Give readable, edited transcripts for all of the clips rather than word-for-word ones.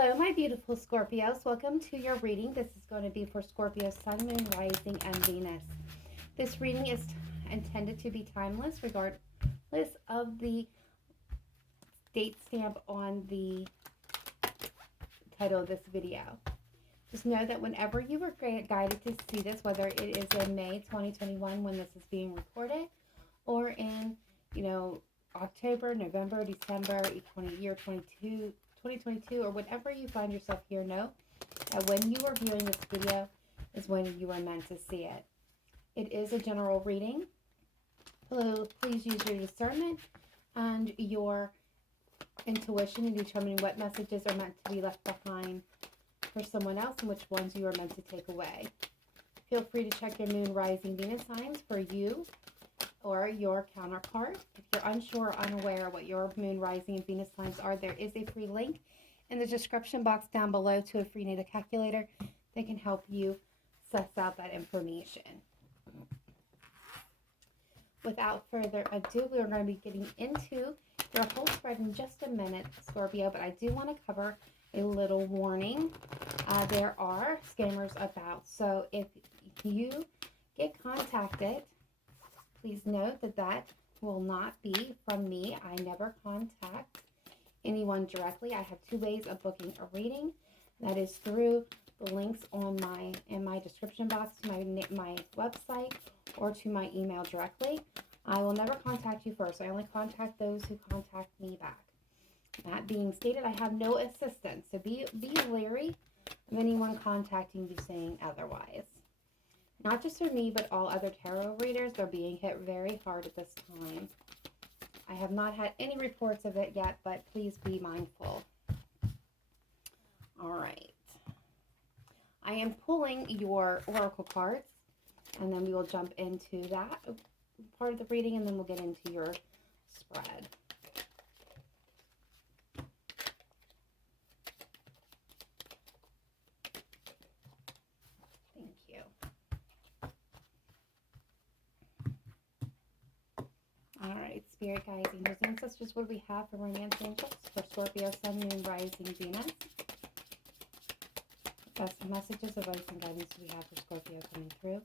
Hello, my beautiful Scorpios. Welcome to your reading. This is going to be for Scorpio, Sun, Moon, Rising, and Venus. This reading is intended to be timeless, regardless of the date stamp on the title of this video. Just know that whenever you are guided to see this, whether it is in May 2021 when this is being recorded, or in, October, November, December, year 2022, or whenever you find yourself here, know that when you are viewing this video is when you are meant to see it. It is a general reading. Please use your discernment and your intuition in determining what messages are meant to be left behind for someone else and which ones you are meant to take away. Feel free to check your Moon, Rising, Venus signs for you or your counterpart. If you're unsure or unaware what your Moon, Rising, and Venus signs are, there is a free link in the description box down below to a free natal calculator that can help you suss out that information. Without further ado, we're going to be getting into your whole spread in just a minute, Scorpio, but I do want to cover a little warning. There are scammers about, so if you get contacted, please note that that will not be from me. I never contact anyone directly. I have two ways of booking a reading. That is through the links in my description box to my website or to my email directly. I will never contact you first. I only contact those who contact me back. That being stated, I have no assistance, so be leery of anyone contacting you saying otherwise. Not just for me, but all other tarot readers. They're being hit very hard at this time. I have not had any reports of it yet, but please be mindful. All right. I am pulling your oracle cards, and then we will jump into that part of the reading, and then we'll get into your spread. Thank you. All right, Spirit Guides, Angels, Ancestors, what do we have for Romance Angels for Scorpio, Sun, Moon, Rising, Venus? What best messages, advice, and guidance do we have for Scorpio coming through?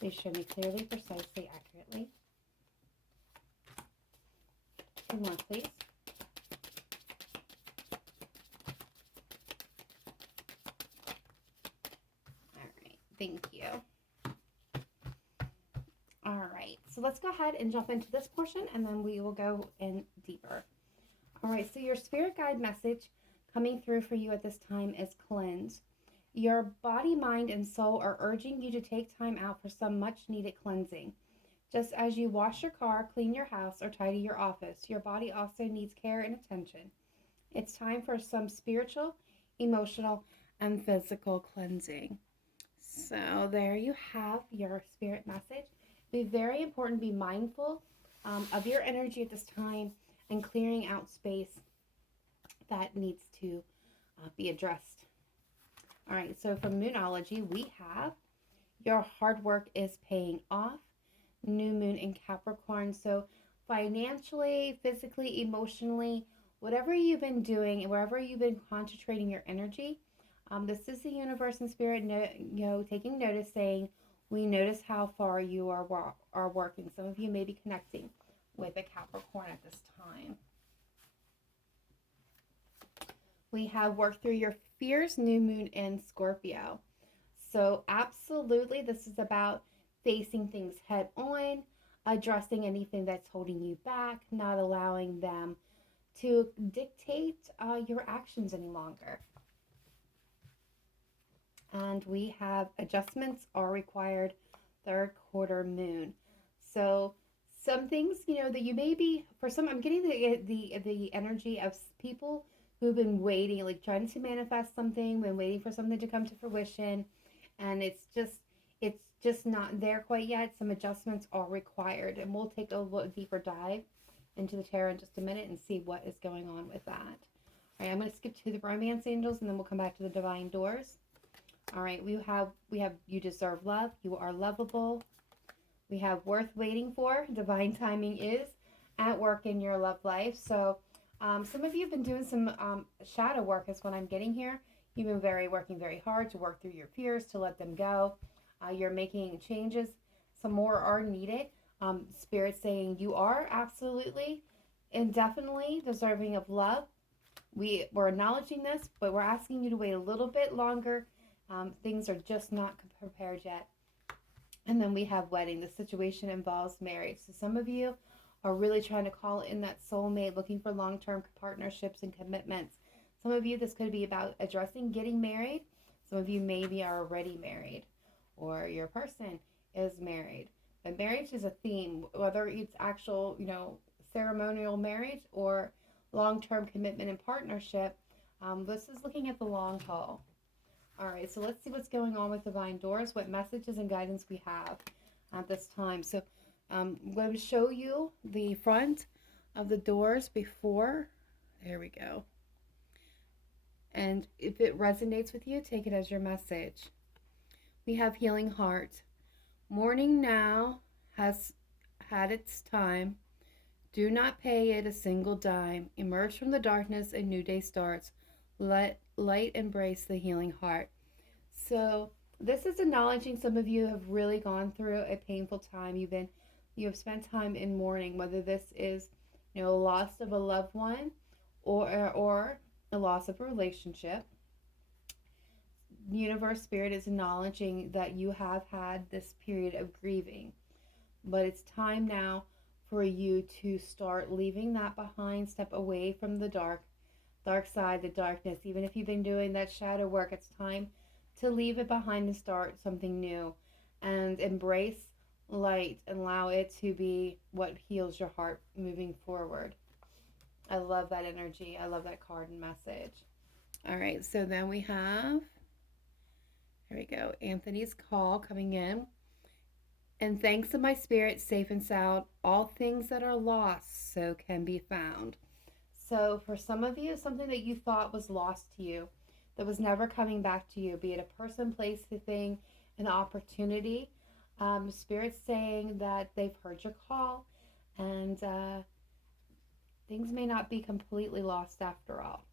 Please show me clearly, precisely, accurately. Two more, please. All right, thank you. All right, so let's go ahead and jump into this portion, and then we will go in deeper. All right, so your spirit guide message coming through for you at this time is cleanse. Your body, mind, and soul are urging you to take time out for some much-needed cleansing. Just as you wash your car, clean your house, or tidy your office, your body also needs care and attention. It's time for some spiritual, emotional, and physical cleansing. So there you have your spirit message. Be very important, be mindful of your energy at this time and clearing out space that needs to be addressed. All right, so from Moonology, we have your hard work is paying off. New moon in Capricorn. So financially, physically, emotionally, whatever you've been doing and wherever you've been concentrating your energy, this is the universe and spirit, taking notice, saying, we notice how far you are working. Some of you may be connecting with a Capricorn at this time. We have worked through your fears, new moon in Scorpio. So absolutely, this is about facing things head on, addressing anything that's holding you back, not allowing them to dictate your actions any longer. And we have adjustments are required, third quarter moon. So some things, that you may be, for some, I'm getting the energy of people who've been waiting, like trying to manifest something, been waiting for something to come to fruition, and it's just not there quite yet. Some adjustments are required, and we'll take a little deeper dive into the tarot in just a minute and see what is going on with that. All right, I'm going to skip to the Romance Angels, and then we'll come back to the Divine Doors. All right, we have you deserve love. You are lovable. We have worth waiting for. Divine timing is at work in your love life. So Some of you have been doing some shadow work is what I'm getting here. You've been working very hard to work through your fears, to let them go. You're making changes. Some more are needed. Spirit saying you are absolutely and definitely deserving of love. We're acknowledging this, but we're asking you to wait a little bit longer. Things are just not prepared yet. And then we have wedding. The situation involves marriage. So some of you are really trying to call in that soulmate, looking for long-term partnerships and commitments. Some of you, this could be about addressing getting married. Some of you maybe are already married, or your person is married. But marriage is a theme, whether it's actual, ceremonial marriage or long-term commitment and partnership. This is looking at the long haul. All right, so let's see what's going on with Divine Doors, what messages and guidance we have at this time. So I'm going to show you the front of the doors before. There we go. And if it resonates with you, take it as your message. We have Healing Heart. Morning now has had its time. Do not pay it a single dime. Emerge from the darkness, a new day starts. Let light embrace the healing heart. So this is acknowledging some of you have really gone through a painful time. You have spent time in mourning, whether this is, loss of a loved one or a loss of a relationship. Universe Spirit is acknowledging that you have had this period of grieving, but it's time now for you to start leaving that behind, step away from the dark side, the darkness. Even if you've been doing that shadow work, it's time to leave it behind and start something new and embrace light and allow it to be what heals your heart moving forward. I love that energy. I love that card and message. All right, so then we have, here we go, Anthony's call coming in. And thanks to my spirit, safe and sound, all things that are lost so can be found. So for some of you, something that you thought was lost to you, that was never coming back to you, be it a person, place, a thing, an opportunity. Spirit's saying that they've heard your call, and things may not be completely lost after all.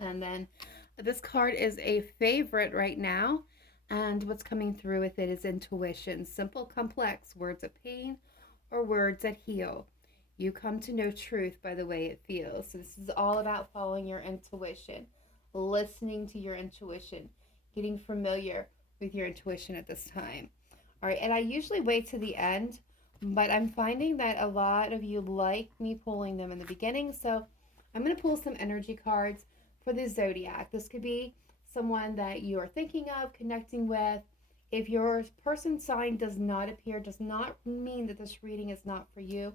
And then this card is a favorite right now, and what's coming through with it is intuition. Simple, complex, words of pain or words that heal. You come to know truth by the way it feels. So this is all about following your intuition, listening to your intuition, getting familiar with your intuition at this time. All right, and I usually wait to the end, but I'm finding that a lot of you like me pulling them in the beginning. So I'm going to pull some energy cards for the zodiac. This could be someone that you are thinking of, connecting with. If your person sign does not appear, does not mean that this reading is not for you.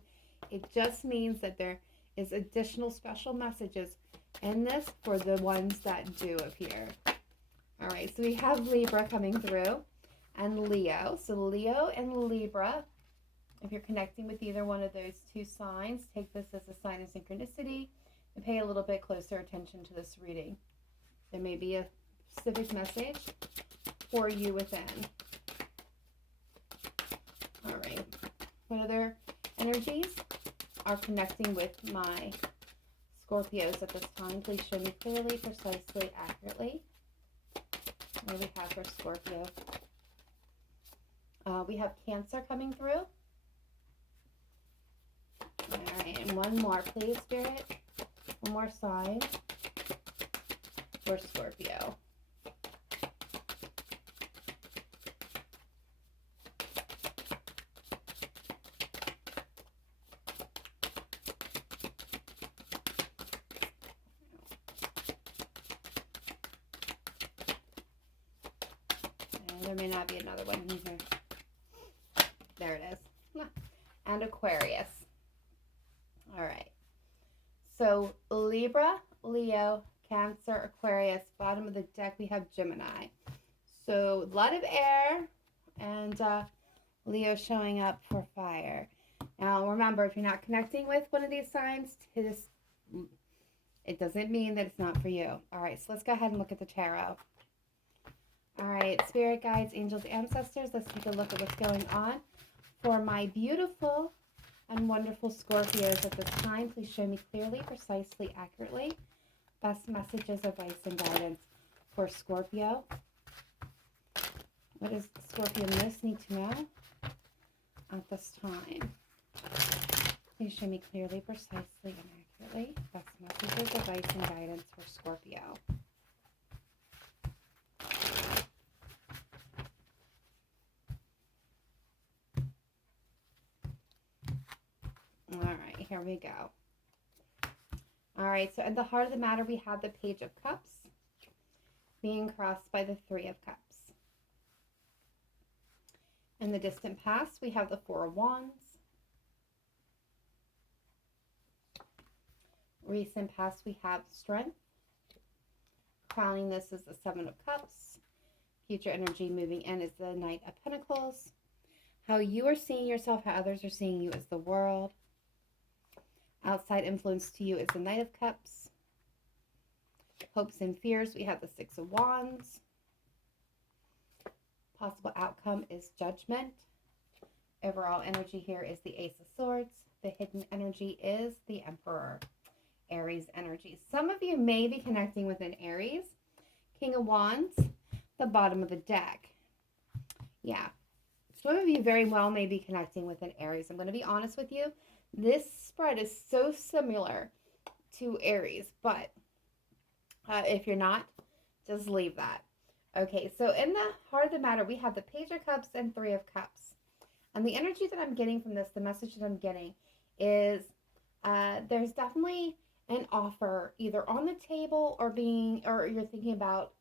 It just means that there is additional special messages in this for the ones that do appear. All right, so we have Libra coming through and Leo. So Leo and Libra, if you're connecting with either one of those two signs, take this as a sign of synchronicity and pay a little bit closer attention to this reading. There may be a specific message for you within. All right. What other energies are connecting with my Scorpios at this time? Please show me clearly, precisely, accurately. What do we have for Scorpio? We have Cancer coming through. All right, and one more, please, Spirit. One more sign for Scorpio. And there may not be another one in here. There it is. And Aquarius. All right. So Libra, Leo, Cancer, Aquarius. Bottom of the deck, we have Gemini. So a lot of air, and Leo showing up for fire. Now remember, if you're not connecting with one of these signs, it doesn't mean that it's not for you. All right, so let's go ahead and look at the tarot. All right, spirit guides, angels, ancestors. Let's take a look at what's going on for my beautiful and wonderful Scorpios at this time. Please show me clearly, precisely, accurately. Best messages, advice, and guidance for Scorpio. What does Scorpio most need to know at this time? Please show me clearly, precisely, and accurately. Best messages, advice, and guidance for Scorpio. All right, here we go. All right, so at the heart of the matter, we have the Page of Cups being crossed by the Three of Cups. In the distant past, we have the Four of Wands. Recent past, we have Strength. Crowning this is the Seven of Cups. Future energy moving in is the Knight of Pentacles. How you are seeing yourself, how others are seeing you is the World. Outside influence to you is the Knight of Cups. Hopes and fears, we have the Six of Wands. Possible outcome is Judgment. Overall energy here is the Ace of Swords. The hidden energy is the Emperor. Aries energy. Some of you may be connecting with an Aries. King of Wands, the bottom of the deck. Yeah. Some of you very well may be connecting with an Aries. I'm going to be honest with you. This spread is so similar to Aries, but if you're not, just leave that. Okay, so in the heart of the matter, we have the Page of Cups and Three of Cups. And the energy that I'm getting from this, the message that I'm getting is there's definitely an offer either on the table or you're thinking about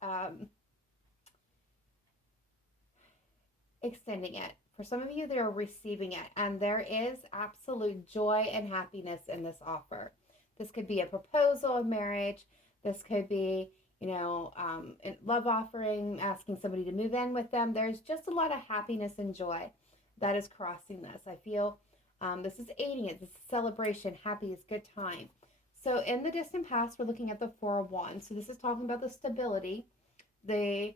extending it. For some of you, they're receiving it, and there is absolute joy and happiness in this offer. This could be a proposal of marriage. This could be, a love offering, asking somebody to move in with them. There's just a lot of happiness and joy that is crossing this. I feel this is aiding it. This is celebration, happy is good time. So in the distant past, we're looking at the Four of Wands. So this is talking about the stability, the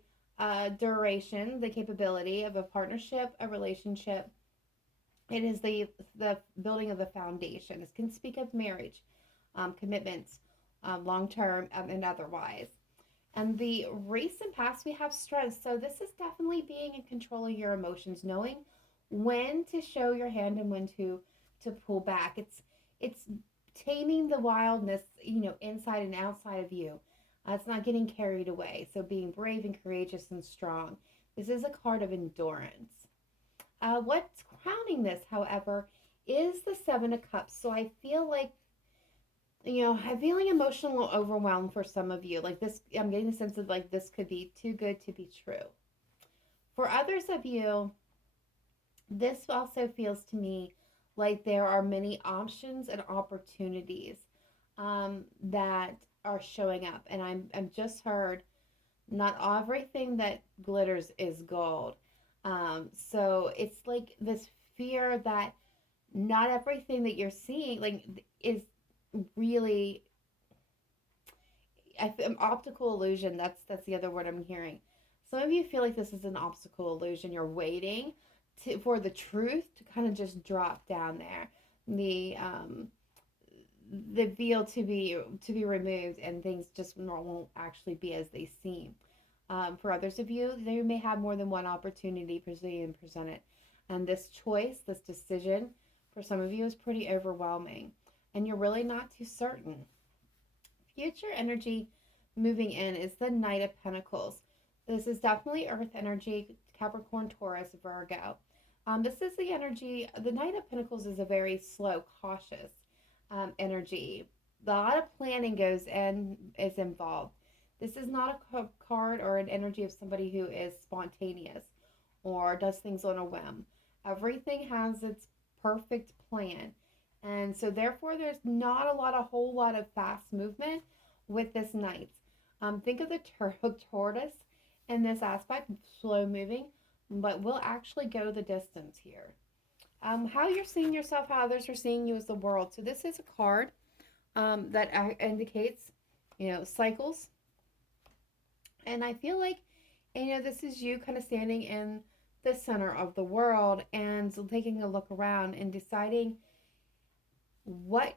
duration, the capability of a partnership, a relationship. It is the building of the foundation. This can speak of marriage, commitments, long-term and otherwise. And the recent past, we have strength. So this is definitely being in control of your emotions, knowing when to show your hand and when to pull back. It's taming the wildness, inside and outside of you. It's not getting carried away. So being brave and courageous and strong. This is a card of endurance. What's crowning this, however, is the Seven of Cups. So I feel like, I'm feeling emotional overwhelmed for some of you. Like this, I'm getting the sense of like this could be too good to be true. For others of you, this also feels to me like there are many options and opportunities that are showing up. And I'm just heard, not everything that glitters is gold. So it's like this fear that not everything that you're seeing is really optical illusion. That's the other word I'm hearing. Some of you feel like this is an optical illusion. You're waiting for the truth to kind of just drop down there. The veil to be removed, and things just won't actually be as they seem. For others of you, they may have more than one opportunity presented, and this choice, this decision, for some of you is pretty overwhelming, and you're really not too certain. Future energy moving in is the Knight of Pentacles. This is definitely Earth energy, Capricorn, Taurus, Virgo. This is the energy. The Knight of Pentacles is a very slow, cautious energy. A lot of planning is involved. This is not a card or an energy of somebody who is spontaneous or does things on a whim. Everything has its perfect plan. And so therefore there's not a whole lot of fast movement with this Knight. Think of the tortoise in this aspect, slow moving, but will actually go the distance here. How you're seeing yourself, how others are seeing you is the World. So this is a card that indicates, cycles. And I feel like, this is you kind of standing in the center of the world and taking a look around and deciding, what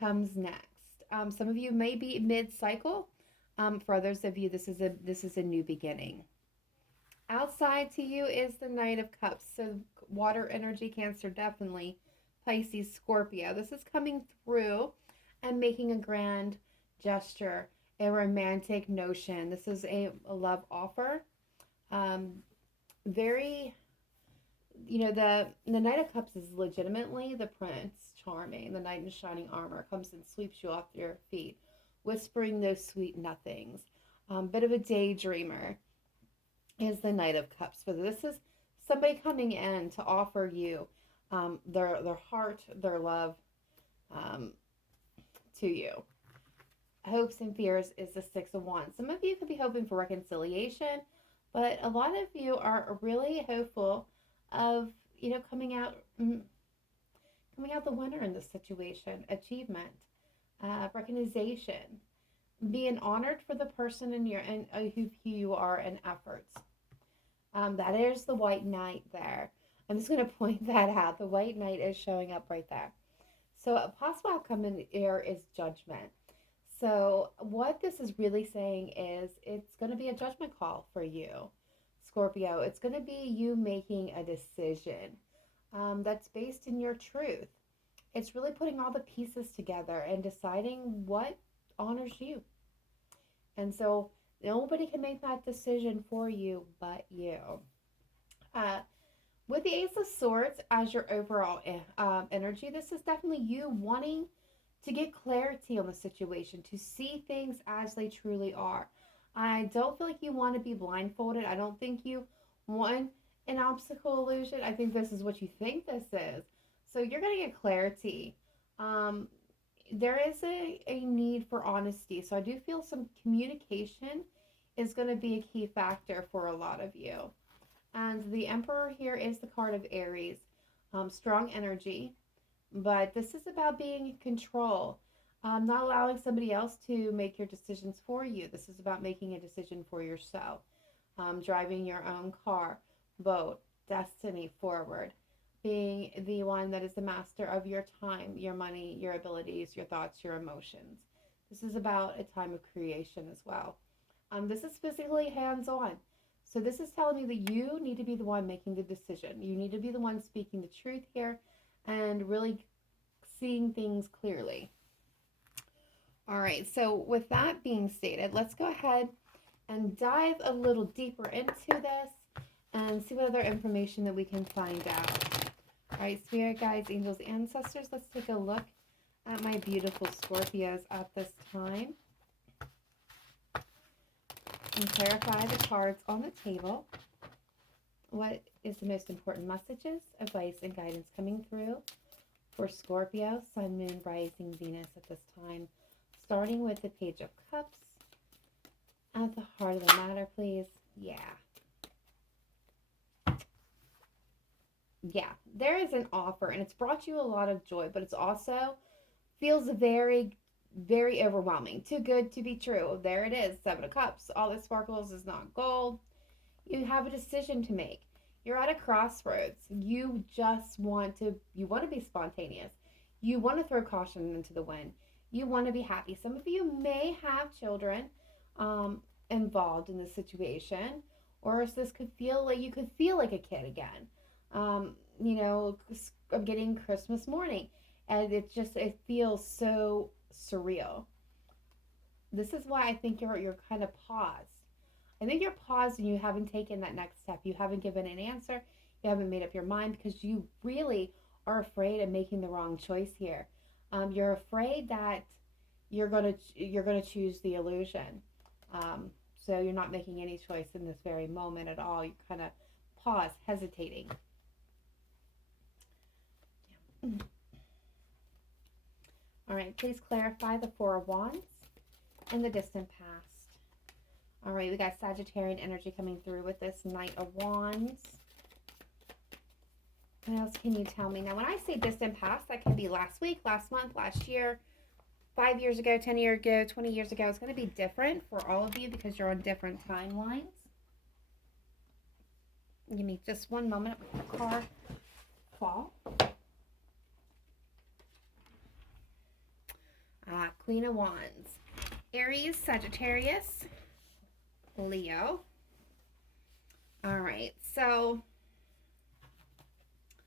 comes next. Some of you may be mid-cycle. For others of you, this is a new beginning. Outside to you is the Knight of Cups. So water energy, Cancer, definitely. Pisces, Scorpio. This is coming through and making a grand gesture, a romantic notion. This is a love offer. Very, the Knight of Cups is legitimately the Prince Charming. The knight in shining armor comes and sweeps you off your feet, whispering those sweet nothings. Bit of a daydreamer is the Knight of Cups. So this is somebody coming in to offer you their heart, their love to you. Hopes and fears is the Six of Wands. Some of you could be hoping for reconciliation, but a lot of you are really hopeful of, coming out the winner in this situation. Achievement, recognition, being honored for the person and who you are and efforts. That is the White Knight there. I'm just going to point that out. The White Knight is showing up right there. So a possible outcome in the air is judgment. So what this is really saying is it's going to be a judgment call for you, Scorpio. It's going to be you making a decision that's based in your truth. It's really putting all the pieces together and deciding what honors you. And so nobody can make that decision for you but you. With the Ace of Swords as your overall energy, this is definitely you wanting to get clarity on the situation, to see things as they truly are. I don't feel like you want to be blindfolded. I don't think you want an obstacle illusion. I think this is what you think this is. So you're going to get clarity. There is a need for honesty. So I do feel some communication is going to be a key factor for a lot of you. And the Emperor here is the card of Aries. Strong energy. But this is about being in control. Not allowing somebody else to make your decisions for you. This is about making a decision for yourself. Driving your own car, boat, destiny forward. Being the one that is the master of your time, your money, your abilities, your thoughts, your emotions. This is about a time of creation as well. This is physically hands-on. So this is telling me that you need to be the one making the decision. You need to be the one speaking the truth here and really seeing things clearly. All right, so with that being stated, let's go ahead and dive a little deeper into this and see what other information that we can find out. All right, Spirit Guides, Angels, Ancestors, let's take a look at my beautiful Scorpios at this time and clarify the cards on the table. What is the most important messages, advice, and guidance coming through for Scorpio, Sun, Moon, Rising, Venus at this time? Starting with the Page of Cups. At the heart of the matter, please. Yeah, there is an offer, and it's brought you a lot of joy, but it's also feels very, very overwhelming. Too good to be true. There it is, Seven of Cups. All that sparkles is not gold. You have a decision to make. You're at a crossroads. You want to be spontaneous. You want to throw caution into the wind. You want to be happy. Some of you may have children involved in this situation, or this could feel like you could feel like a kid again. I'm getting Christmas morning, and it feels so surreal. This is why I think you're kind of paused. I think you're paused and you haven't taken that next step. You haven't given an answer. You haven't made up your mind because you really are afraid of making the wrong choice here. You're afraid that you're gonna choose the illusion. So you're not making any choice in this very moment at all. You kind of pause, hesitating. All right, please clarify the Four of Wands and the distant past. All right, we got Sagittarian energy coming through with this Knight of Wands. What else can you tell me? Now, when I say distant past, that can be last week, last month, last year, 5 years ago, 10 years ago, 20 years ago. It's going to be different for all of you because you're on different timelines. Give me just one moment. My car fall. Queen of Wands. Aries, Sagittarius, Leo. All right, so,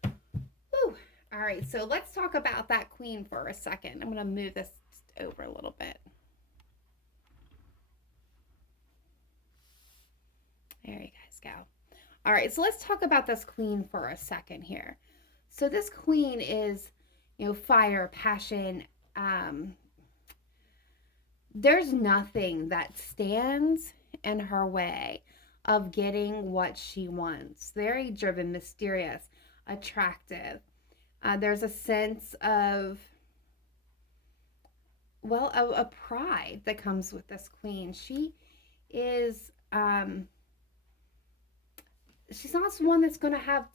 all right, so let's talk about that Queen for a second. I'm going to move this over a little bit. There you guys go. All right, so let's talk about this Queen for a second here. So this Queen is, fire, passion. There's nothing that stands in her way of getting what she wants. Very driven, mysterious, attractive. There's a sense of, a pride that comes with this Queen. She is, she's not one that's going to have,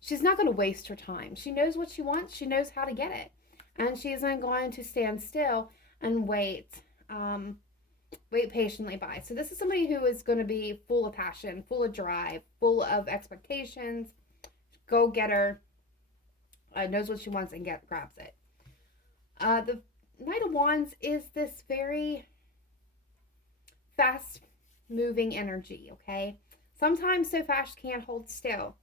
she's not going to waste her time. She knows what she wants. She knows how to get it. And she isn't going to stand still and wait patiently by. So this is somebody who is going to be full of passion, full of drive, full of expectations, go-getter, knows what she wants and grabs it. The Knight of Wands is this very fast-moving energy, okay? Sometimes so fast can't hold still.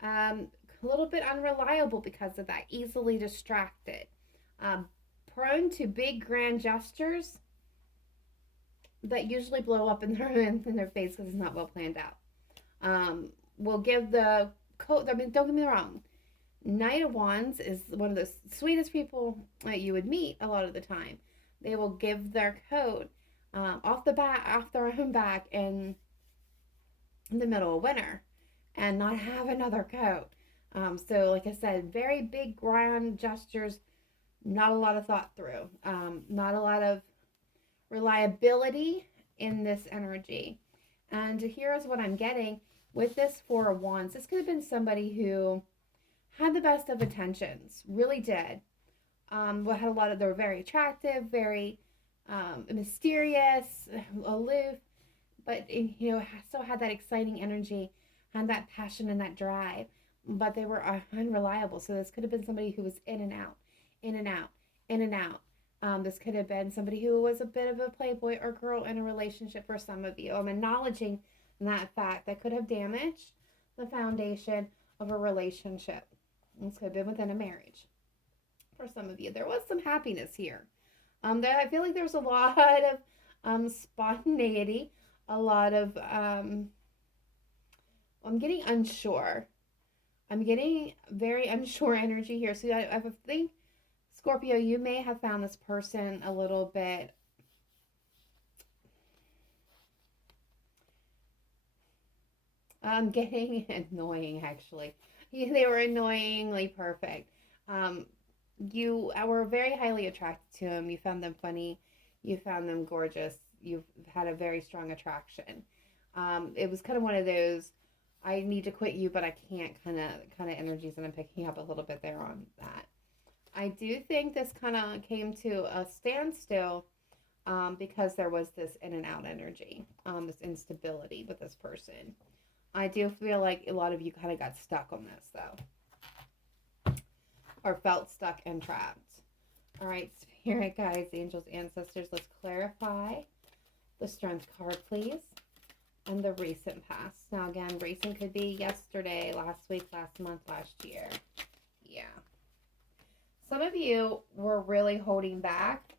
A little bit unreliable because of that, easily distracted. Prone to big, grand gestures that usually blow up in their face because it's not well planned out. Will give the coat, don't get me wrong, Knight of Wands is one of the sweetest people that you would meet a lot of the time. They will give their coat off their own back in the middle of winter and not have another coat. So like I said, very big, grand gestures, not a lot of thought through, not a lot of reliability in this energy. And here's what I'm getting with this Four of Wands. This could have been somebody who had the best of intentions, really did. Had a lot of, they were very attractive, very mysterious, aloof, but still had that exciting energy, had that passion and that drive, but they were unreliable. So this could have been somebody who was in and out, in and out, in and out. This could have been somebody who was a bit of a playboy or girl in a relationship for some of you. I'm acknowledging that fact that could have damaged the foundation of a relationship. This could have been within a marriage for some of you. There was some happiness here. I feel like there was a lot of spontaneity, a lot of, I'm getting unsure. I'm getting very unsure energy here. So I think, Scorpio, you may have found this person a little bit getting annoying, actually. They were annoyingly perfect. You were very highly attracted to them. You found them funny. You found them gorgeous. You've had a very strong attraction. It was kind of one of those, I need to quit you, but I can't kind of energies, and I'm picking up a little bit there on that. I do think this kind of came to a standstill because there was this in and out energy, this instability with this person. I do feel like a lot of you kind of got stuck on this, though, or felt stuck and trapped. All right, Spirit guides, angels, ancestors, let's clarify the Strength card, please, and the recent past. Now, again, recent could be yesterday, last week, last month, last year. Yeah. Some of you were really holding back.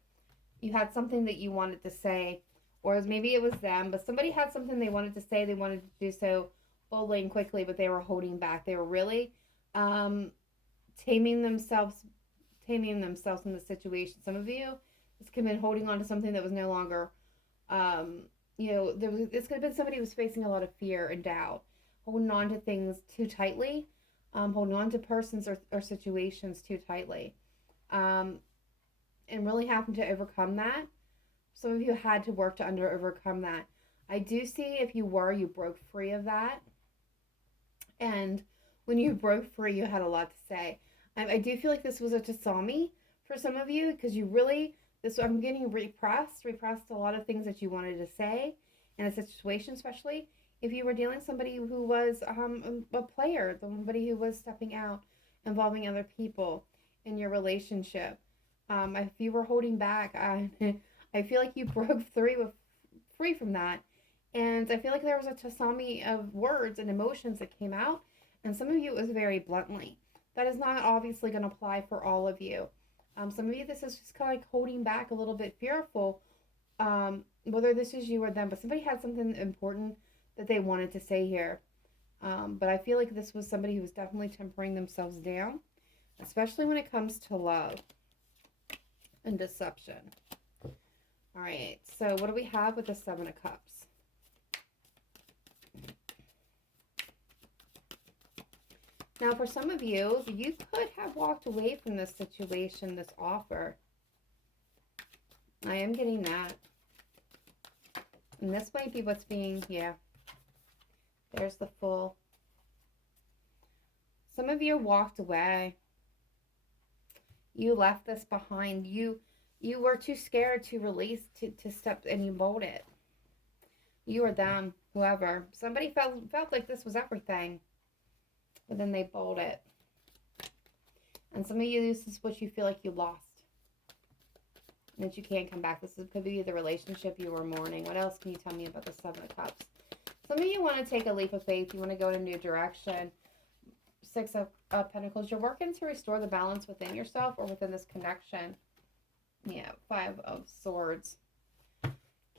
You had something that you wanted to say, or maybe it was them, but somebody had something they wanted to say. They wanted to do so boldly and quickly, but they were holding back. They were really taming themselves in the situation. Some of you, this could have been holding on to something that was no longer, this could have been somebody who was facing a lot of fear and doubt, holding on to things too tightly, holding on to persons or situations too tightly. And really having to overcome that. Some of you had to work to overcome that. I do see if you broke free of that. And when you broke free, you had a lot to say. I do feel like this was a tsunami for some of you, because you really, I'm getting repressed a lot of things that you wanted to say in a situation, especially if you were dealing with somebody who was a player, somebody who was stepping out, involving other people in your relationship. If you were holding back, I feel like you broke free from that. And I feel like there was a tsunami of words and emotions that came out. And some of you it was very bluntly. That is not obviously going to apply for all of you. Some of you, this is just kind of like holding back a little bit fearful, whether this is you or them. But somebody had something important that they wanted to say here. But I feel like this was somebody who was definitely tempering themselves down, especially when it comes to love and deception. All right, so what do we have with the Seven of Cups? Now, for some of you, you could have walked away from this situation, this offer. I am getting that. And this might be what's being, yeah. There's the Fool. Some of you walked away. You left this behind. You were too scared to release, to step, and you bold it. You or them, whoever. Somebody felt like this was everything. But then they bold it. And some of you, this is what you feel like you lost. And that you can't come back. Could be the relationship you were mourning. What else can you tell me about the Seven of Cups? Some of you want to take a leap of faith. You want to go in a new direction. Six of Pentacles. You're working to restore the balance within yourself or within this connection. Yeah, Five of Swords.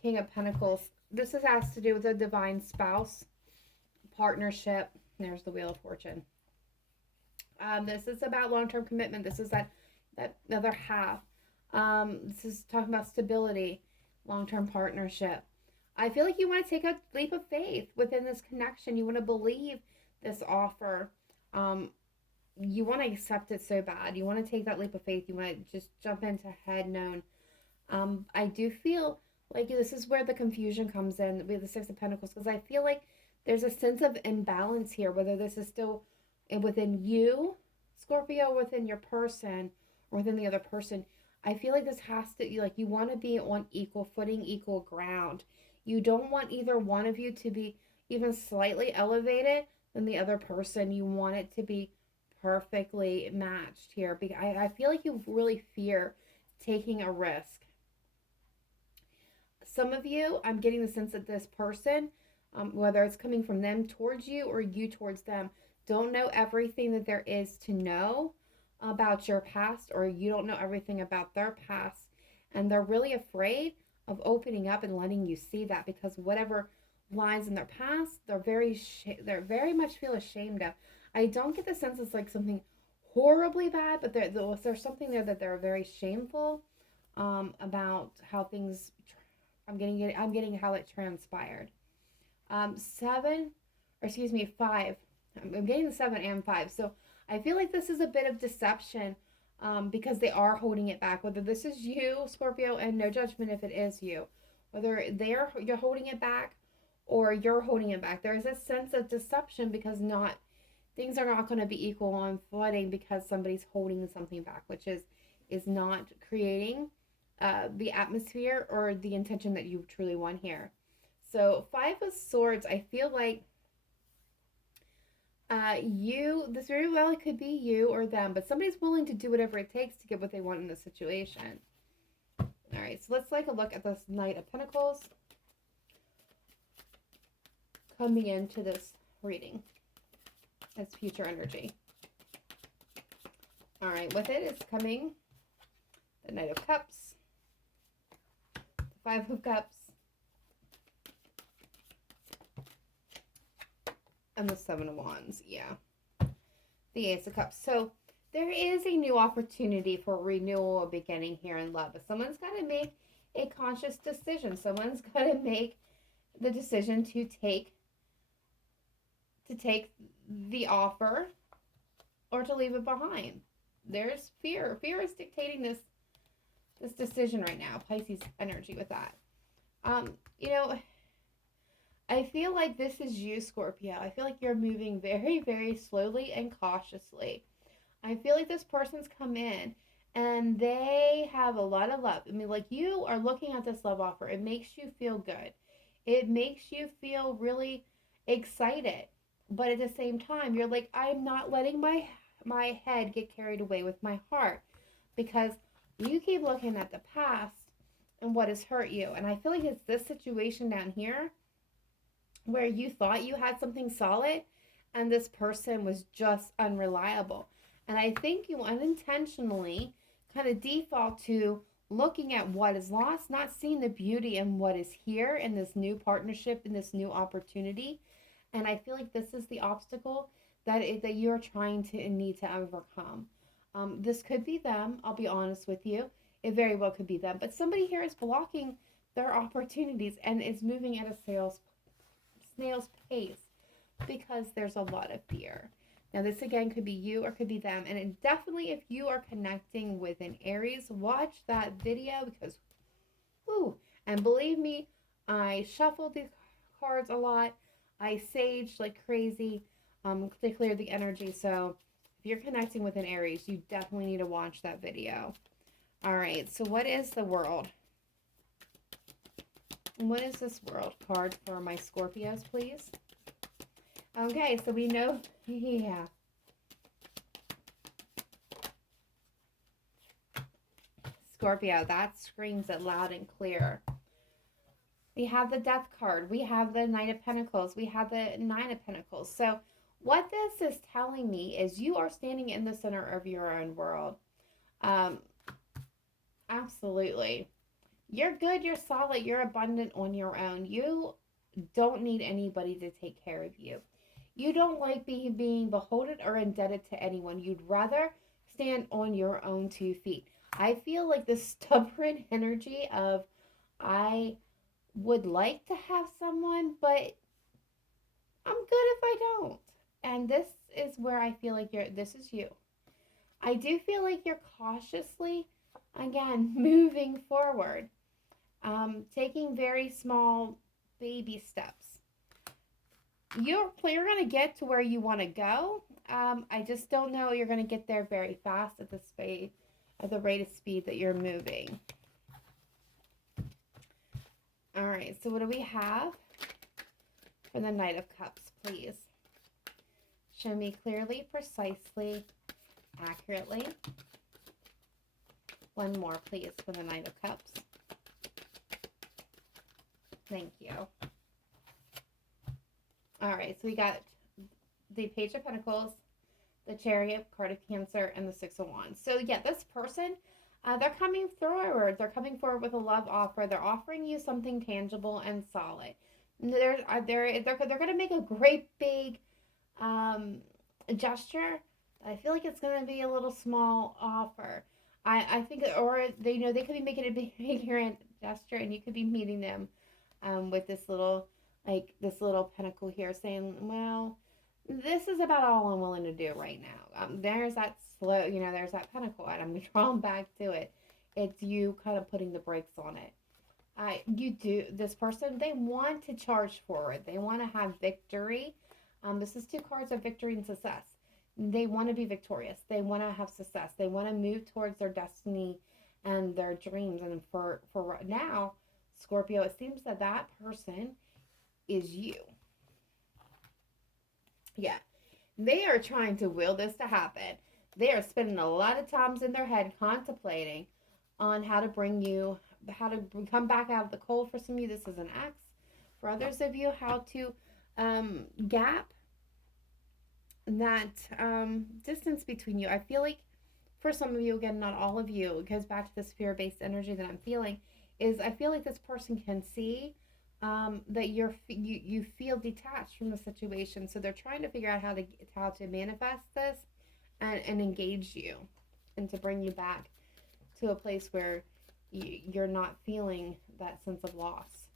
King of Pentacles. This has to do with a divine spouse, partnership. There's the Wheel of Fortune. This is about long-term commitment. This is that other half. This is talking about stability, long-term partnership. I feel like you want to take a leap of faith within this connection. You want to believe this offer. You want to accept it so bad. You want to take that leap of faith. You want to just jump into head known. I do feel like this is where the confusion comes in with the Six of Pentacles, because I feel like there's a sense of imbalance here, whether this is still within you, Scorpio, within your person, or within the other person. I feel like this has to, like, you want to be on equal footing, equal ground. You don't want either one of you to be even slightly elevated than the other person. You want it to be perfectly matched here. I feel like you really fear taking a risk. Some of you, I'm getting the sense that this person, whether it's coming from them towards you or you towards them, don't know everything that there is to know about your past, or you don't know everything about their past, and they're really afraid of opening up and letting you see that, because whatever lies in their past, they're very much feel ashamed of. I don't get the sense it's like something horribly bad, but there's something there that they're very shameful about how things. I'm getting how it transpired. 5. I'm getting the 7 and 5. So I feel like this is a bit of deception because they are holding it back. Whether this is you, Scorpio, and no judgment if it is you. Whether you're holding it back or you're holding it back. There is a sense of deception because things are not going to be equal on footing because somebody's holding something back, which is not creating the atmosphere or the intention that you truly want here. So 5 of Swords, I feel like this very well could be you or them, but somebody's willing to do whatever it takes to get what they want in this situation. All right, so let's take a look at this Knight of Pentacles coming into this reading as future energy. All right, with it is coming the Knight of Cups, the 5 of Cups, and the 7 of Wands. Yeah, the Ace of Cups. So there is a new opportunity for renewal or beginning here in love. But someone's got to make a conscious decision. Someone's got to make the decision to take the offer or to leave it behind. There's fear. Fear is dictating this decision right now. Pisces energy with that. I feel like this is you, Scorpio. I feel like you're moving very, very slowly and cautiously. I feel like this person's come in and they have a lot of love. I mean, like, you are looking at this love offer. It makes you feel good. It makes you feel really excited. But at the same time, you're like, I'm not letting my head get carried away with my heart, because You keep looking at the past and what has hurt you. And I feel like it's this situation down here where you thought you had something solid and this person was just unreliable. And I think you unintentionally kind of default to looking at what is lost, not seeing the beauty in what is here in this new partnership, in this new opportunity. And I feel like this is the obstacle that you're trying to and need to overcome. This could be them. I'll be honest with you. It very well could be them. But somebody here is blocking their opportunities and is moving at a snail's pace because there's a lot of fear. Now, this again could be you or could be them. And it definitely, if you are connecting with an Aries, watch that video because, whoo, and believe me, I shuffled these cards a lot. I saged like crazy to clear the energy. So if you're connecting with an Aries, you definitely need to watch that video. All right, so what is the world? What is this world card for my Scorpios, please? Okay, so we know, yeah. Scorpio, that screams it loud and clear. We have the Death card. We have the Knight of Pentacles. We have the Nine of Pentacles. So what this is telling me is you are standing in the center of your own world. Absolutely. You're good. You're solid. You're abundant on your own. You don't need anybody to take care of you. You don't like being beholden or indebted to anyone. You'd rather stand on your own 2 feet. I feel like the stubborn energy of I would like to have someone, but I'm good if I don't. And this is where I feel like this is you. I do feel like you're cautiously, again, moving forward, taking very small baby steps. You're going to get to where you want to go. I just don't know you're going to get there very fast at the rate of speed that you're moving. All right, so what do we have for the Knight of Cups, please? Show me clearly, precisely, accurately. One more, please, for the Knight of Cups. Thank you. All right, so we got the Page of Pentacles, the Chariot, card of Cancer, and the Six of Wands. So yeah, this person, they're coming forward. They're coming forward with a love offer. They're offering you something tangible and solid. They're going to make a great big gesture. I feel like it's going to be a little small offer. I think, or they could be making a big grand gesture, and you could be meeting them with this little pentacle here, saying, well, this is about all I'm willing to do right now. There's that there's that pentacle, and I'm drawn back to it. It's you kind of putting the brakes on it. This person, they want to charge forward. They want to have victory. This is 2 cards of victory and success. They want to be victorious. They want to have success. They want to move towards their destiny and their dreams. And for right now, Scorpio, it seems that person is you. Yeah. They are trying to will this to happen. They are spending a lot of times in their head contemplating on how to come back out of the cold. For some of you, this is an X. For others of you, how to gap that distance between you. I feel like for some of you, again, not all of you, it goes back to this fear-based energy that I'm feeling, is I feel like this person can see that you feel detached from the situation. So they're trying to figure out how to manifest this and engage you and to bring you back to a place where you're not feeling that sense of loss,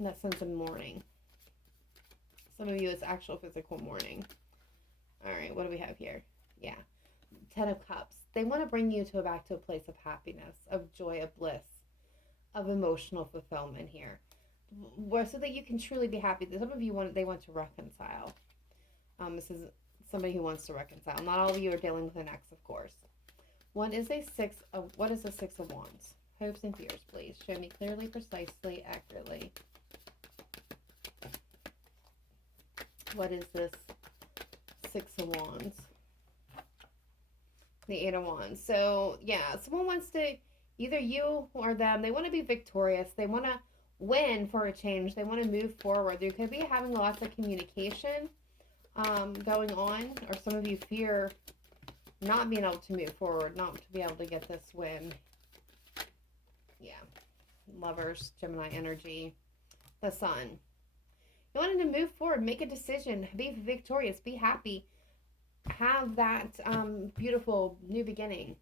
that sense of mourning. Some of you, it's actual physical mourning. All right, what do we have here? Yeah, 10 of Cups. They want to bring you back to a place of happiness, of joy, of bliss, of emotional fulfillment here, so that you can truly be happy. Some of you want to reconcile. This is somebody who wants to reconcile. Not all of you are dealing with an ex, of course. What is the Six of Wands? Hopes and fears, please. Show me clearly, precisely, accurately. What is this Six of Wands? the Eight of Wands. So, yeah, someone wants to, either you or them, they want to be victorious. They want to win for a change. They want to move forward. They could be having lots of communication going on, or some of you fear not being able to move forward, not to be able to get this win. Yeah. Lovers, Gemini energy, the Sun. You wanted to move forward, make a decision, be victorious, be happy, have that beautiful new beginning.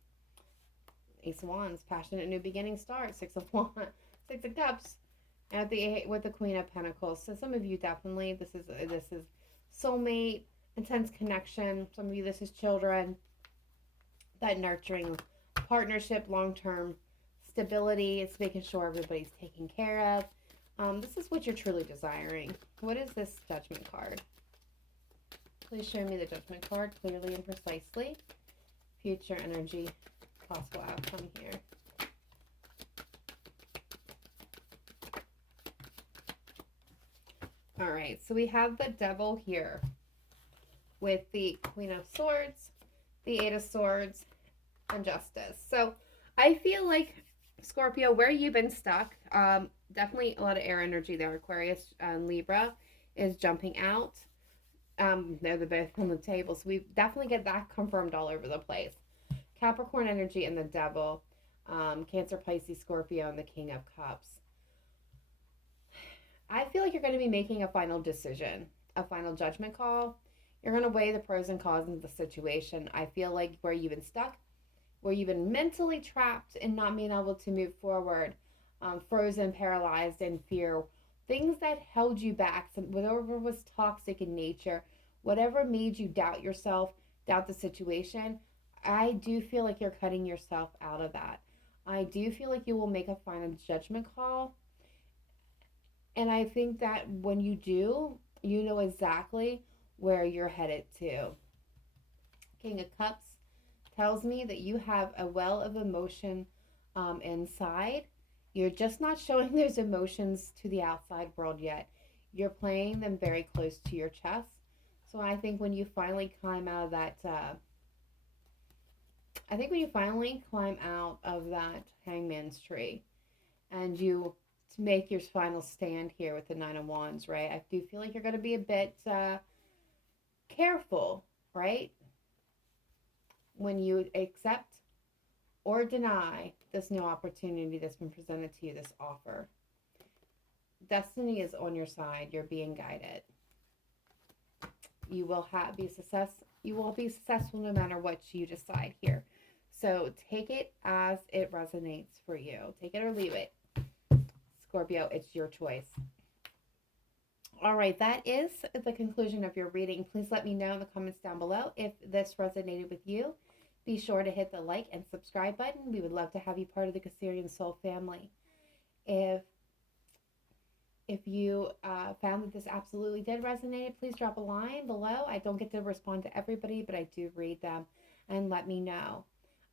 Ace of Wands, passionate new beginning start. Six of Wands, Six of Cups, at the with the Queen of Pentacles. So some of you definitely, this is soulmate, intense connection. Some of you, this is children, that nurturing partnership, long-term stability. It's making sure everybody's taken care of. This is what you're truly desiring. What is this Judgment card? Please show me the Judgment card clearly and precisely. Future energy, possible outcome here. All right, so we have the Devil here with the Queen of Swords, the Eight of Swords, and Justice. So I feel like, Scorpio, where you've been stuck, definitely a lot of air energy there. Aquarius and Libra is jumping out. They're both on the table, so we definitely get that confirmed all over the place. Capricorn energy and the Devil, Cancer, Pisces, Scorpio, and the King of Cups. I feel like you're going to be making a final decision, a final judgment call. You're going to weigh the pros and cons of the situation. I feel like where you've been stuck, where you've been mentally trapped and not being able to move forward, frozen, paralyzed in fear, things that held you back, whatever was toxic in nature, whatever made you doubt yourself, doubt the situation, I do feel like you're cutting yourself out of that. I do feel like you will make a final judgment call. And I think that when you do, you know exactly where you're headed to. King of Cups tells me that you have a well of emotion inside. You're just not showing those emotions to the outside world yet. You're playing them very close to your chest. So I think when you finally climb out of that, hangman's tree, and you make your final stand here with the Nine of Wands, right? I do feel like you're going to be a bit careful, right? When you accept or deny this new opportunity that's been presented to you, this offer. Destiny is on your side. You're being guided. You will be successful no matter what you decide here. So take it as it resonates for you. Take it or leave it. Scorpio, it's your choice. All right, that is the conclusion of your reading. Please let me know in the comments down below if this resonated with you. Be sure to hit the like and subscribe button. We would love to have you part of the Cancerian Soul family. If you found that this absolutely did resonate, please drop a line below. I don't get to respond to everybody, but I do read them, and let me know.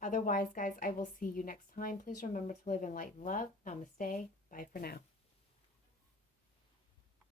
Otherwise, guys, I will see you next time. Please remember to live in light and love. Namaste. Bye for now.